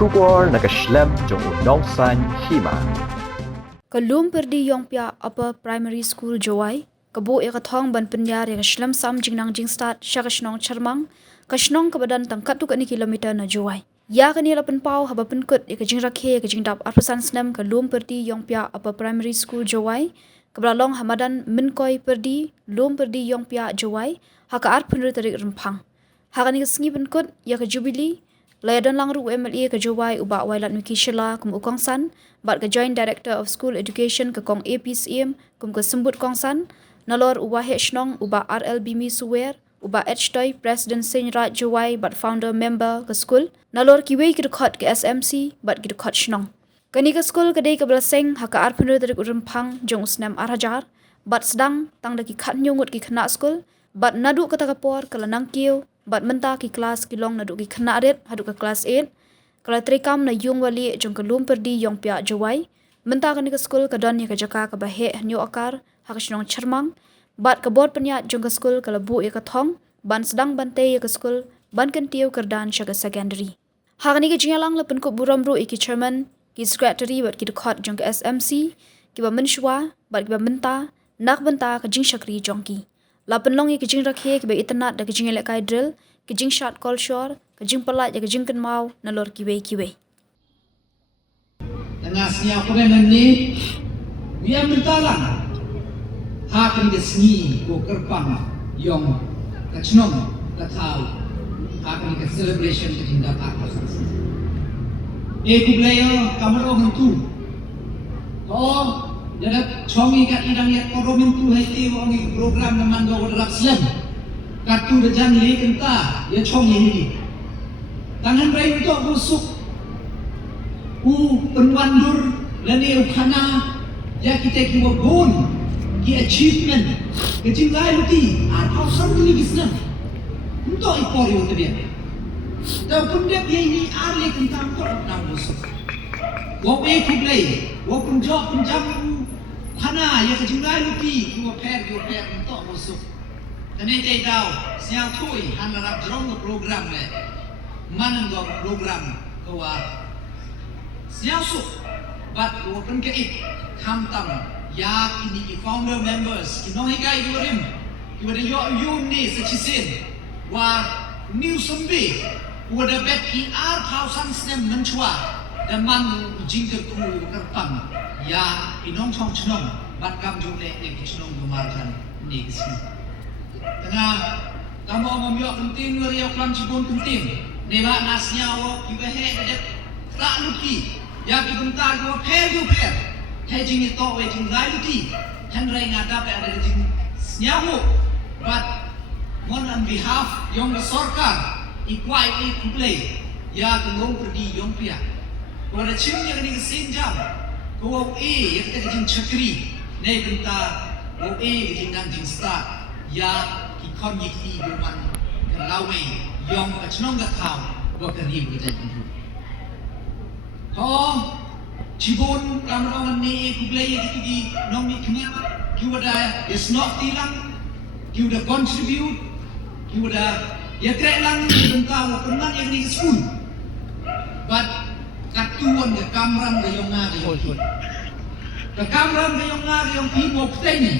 Shubor nakaslem jong unongsan hima. Kalum perdi Yongpya Upper Primary School Jowai, kabo ikathong ban penyar ya kaslam sam jingnang jing start syakashnong charmang, kashnong kabadan tangkat tu kani kilometer na Jowai. Ya kani lapan pau haba penkut ya kajing rakhe ya kajing dap arpasan snem kalum perdi Yongpya Upper Primary School Jowai, kabralong hamadan minkoi perdi lum perdi Yongpya Jowai, haka ar penur tarik rempang. Hakani kesengi penkut ya kejubili, Layadan langru MLA ke Jowai ubak wailat Miki Shela kum ukongsan, bat ke Joint Director of School Education ke kong APCM kum ke sembut kongsan, nalor ubah H-nong ubak RLB Mi Suwer, ubak H-toy President Senrat Jowai bat founder member ke school, nalor kiwei ke dekat ke SMC bat ke dekat Shnong. Kani ke school kedai ke belaseng haka arpenur dari urempang jong usnam arhajar, bat sedang tang daki kat nyungut ki kena school, bat nadu kata kapor ke lanang kiu, bat menta ki kelas kilong na duki kena red haduk ke kelas 8 kala trikam na yung wali jong ke lum perdi yong pia Jowai menta kani ke skul ke don ya ke jaka ke bahe nyu akar hakashnong charmang bat ke bot penyat jong ke skul ke lebu ya ke thong ban sedang bante ya ke skul ban kentiu kerdan syaga secondary hakani ke jingalang le penkut buram ru iki chairman ki secretary bat ki dekat jong ke SMC ki ba menshwa bat ki ba menta nak benta ke jing syakri jongki Lapan long ke jing rakhe ke ba itnat da ke jing elekai drill ke jing shot call shore ke jing pelat ya ke jing kenmau nalor kiwe Tengasnya aku dengan ni dia mentalang hakan ke seni ko kerpang yong kacnong katau hakan ke celebration ke tindak apa ku player kamero hentu oh jadi chongi kat idang ya koromen tu hai wangi program naman do wadrak slam kartu dejan le kenta ya chongi ni tangan rai untuk busuk penwandur dan ukana ya kita kiwa gon ki achievement ke jingai luti atau sanduni bisna untuk ipori untuk dia dan pendek dia ini arle kenta untuk nak busuk wo ku play wo punjab Hana ya kejungai lupi kiwa per untuk masuk. Tani day daw siang tui han larap jerong ke program le. Manang do program kawa siang suk bat wo pen ke ik kamtam ya kini ki founder members ki no higai durim ki wada yo ni sa chisin wa new sombi wada bet ki ar pausan snem menchwa dan man jingker ku kerpang ya inong chong chnong bat kam jule ne chnong dumarjan ni kisni tengah kamu ngomyo kentin ngeriyo klam cibon kentin neba nasnya wo kibehe dedet tak luki ya ki bentar go per he jing to we jing gai luki han rai ngada pe ada jing nyawo but on behalf yong sarkar ikwai play ya kelong pergi yong pia pada cimnya ni kesin jam Kau yang kita jing cakri, ni benta kau jing nang jing start, ya ikon yiki buman kelawe yang kacnong gatau, kau kerib kita jing. Oh, cibun kamera ni kublai yang kita di nong ni kena, kau ada is not tilang, kau ada contribute, kau ada ya kerang benta kau pernah yang ni school, but katuan ke kamram ke yong nga ke yong ke kamram ke yong nga ke yong pi mo pteni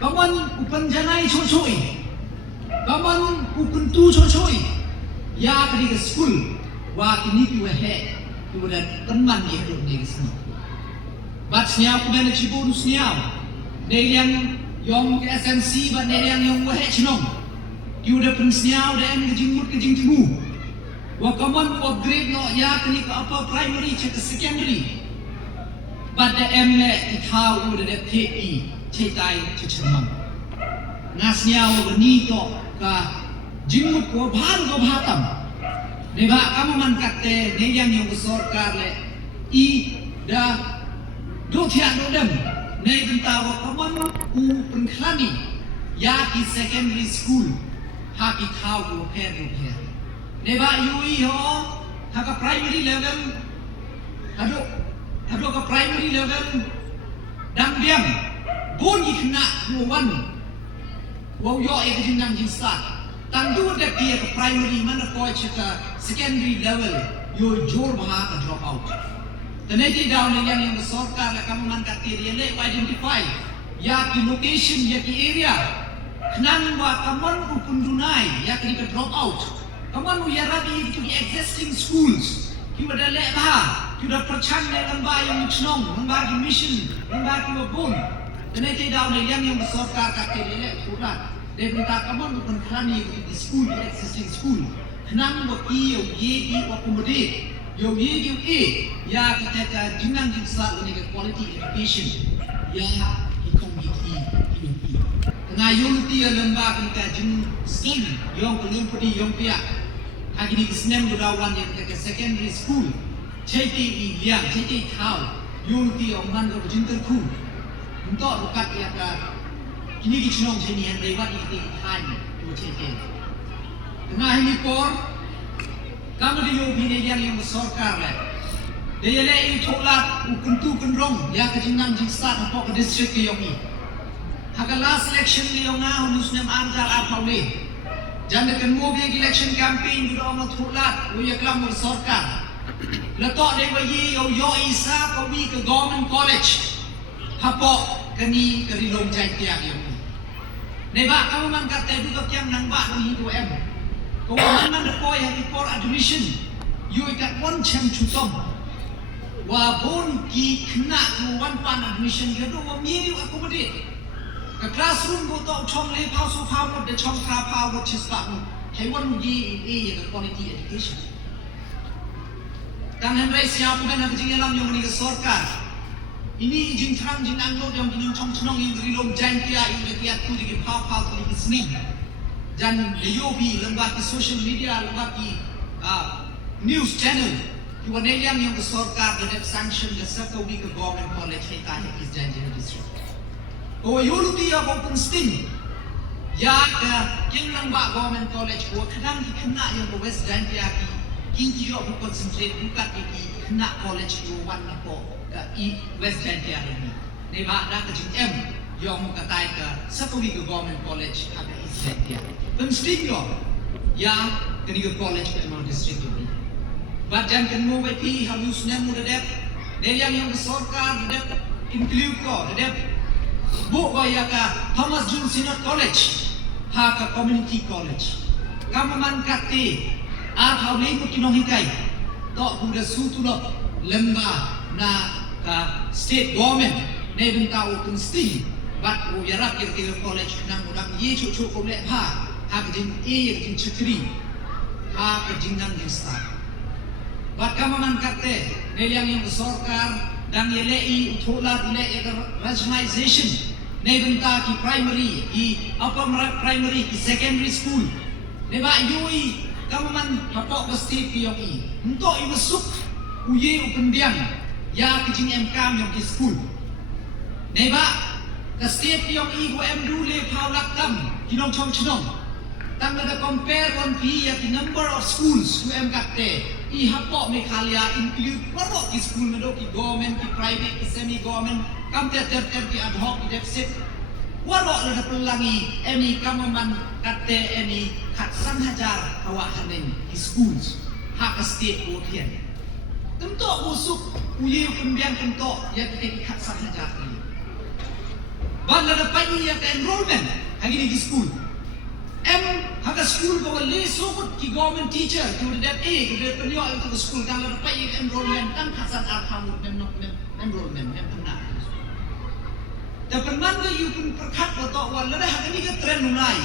kaman upan janai chochoi kaman upan tu chochoi ya ke school wa kini ki he ki wada teman ye ke ni sini bat nya ku ben cibun nya ne yang yong ke SMC bat ne yang yong he chnong ki wada pen nya wada en ke jingmut ke jingtimu wa kaman upgrade no ya kini ke apa primary cek ke secondary but the emle ithau udah de TE cetai cecemang nasnya wa ni to ka jingmut ko bhatam deba kamu man katte ne yang sarkar le I da do thia do dem ne benta wa kaman penkhani ya ki secondary school ha ki thau ko pher Neba yui ho, haka primary level, hado ka primary level, dang diam, bon ikna nuwan, wow yo ekajin nang jin start, Tandu ada kia ke primary mana koi cakap secondary level yo jor baha ke drop out. Teneti down yang bersorkar lah kamu man kata dia le identify ya ki location ya ki area kenang wa kaman upun dunai ya ki drop out. Kaman ya rabi itu ki existing schools ki wada le baha ki dah percang le lamba yang chnong lamba ki mission lamba ki wabun. Teneti down yang bersorkar kata dia le surat. Dia minta kamu bukan kerana di school, di existing school. Kenang waki yang ye accommodate, yang ye ya kita jenang jengsa ini quality education, ya community ini. Tengah unity lembaga kita jeng scheme, yang belum pernah yang pihak. Hari ini Islam berawan yang kita secondary school, jadi liang, jadi tahu unity yang mana berjengkel ku untuk rukat ya ka. Kini kita nak jadi yang lewat ini hanya dua cekik. Tengah ini por, kamu dia bini yang bersorkar lah. Dia lagi tolak ukuntu kendrong yang kejenang jingsat apa ke distrik ke yang ini. Haka last election ke yang ngah nusnem antar apa le. Jangan dekat mobil election campaign juga orang tolak, dia kelam bersorkar. Letak dia bagi yo isa kami ke government college. Apa kini kerilom jai tiang yang Neba kamu man kata itu yang nang ba ni hidup em. Kau man depo yang impor admission. You ikat one cem cutom. Wa bon ki kena tu one pan admission dia tu wa miri aku bedi. Ke classroom go to chong le pau so pau de chong ka pau wo chispa mu. Hai wan yi ya quality education. Dan henry siapa kan nak jing alam yang ni ke sorkar. Ini jing terang jing anglo yang kini cong yang berilom jain kia yang dia tu di pau tu di sini. Dan leyobi lembaga social media lembaga news channel. Kiwan yang bersorkar dan sanction the satu week government college kita yang jain district. Oh yolu dia open sting. Ya ke yang lembaga government college ko kadang dikena yang west jain dia kini yo concentrate bukan di kena college ko wan ko. Ke West Jaintia ini. Neba dah ke JM yang mengkatai ke satu minggu government college ada East Jaintia. Penting yo, ya kini ke college ke Emang district ini. Badan kenu WP halus nemu dedep, yang bersorkar dedep include ko dedep. Bukan ya ke Thomas June Senior College, ha ke community college. Kamu man kate, hal ni mungkin hikai. Tok budak sutulok lembah na ka state government na bintang open sting but uyarak kira college nang udang ye cucu ko le ha jing jing chakri ha jing nang jing start but kamaman kate ne yang bersorkar dan ye lei uthola le rationalization ne bintang ki primary ki upper primary ki secondary school ne ba yui kamaman hapok ke state ki yoki untuk i masuk uye upendiang ya kecing MK yang di school. Neba, ke state yang ibu dulu paulak tam, kinong chong chinong. Tang ada compare one pi ya the number of schools to MK te. I hapok mekalia include warok di school medok di government, di private, di semi government, kam ter di ad hoc di deficit. Warok ada pelangi, emi kamaman kate emi kat sanhajar awak hanen di schools. Hak state botian. Tentu busuk uye pembiang tentu yang kita ikat sahaja ini. Bangga dapat yang enrollment hari ini di school. Harga school bawa lesokut ki government teacher ki udah dapat kita penyok itu school kalau dapat yang enrollment kan kasat alhamdulillah enrollment yang benar. Tapi mana you pun perkat betul walau dah hari ini ke trend mulai.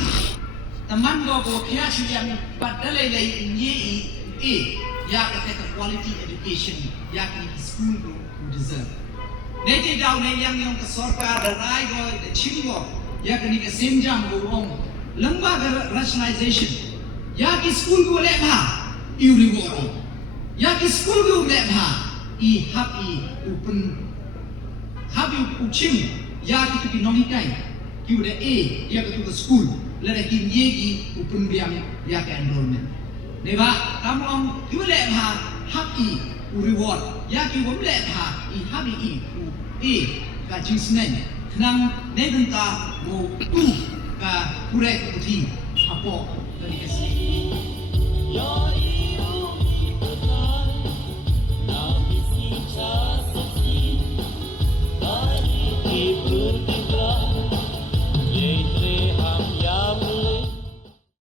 Teman bawa kia yang badalai ini ya kata quality education ya kini school go deserve. Nanti jauh yang kesorkar rai go the chilgo ya kini ke senjam go ong lembaga rationalization ya ki school go lebha i reward ya ki school go lebha i happy open happy kuching ya ki tu nongikai ki udah ya ke school lada ki yegi open biang ya ke enrollment. Neba kamu ang kiwala ha happy reward ya ki wala ha I happy ka jingsnen nang nebenta mo tu ka kurek uti apo Terima kasih.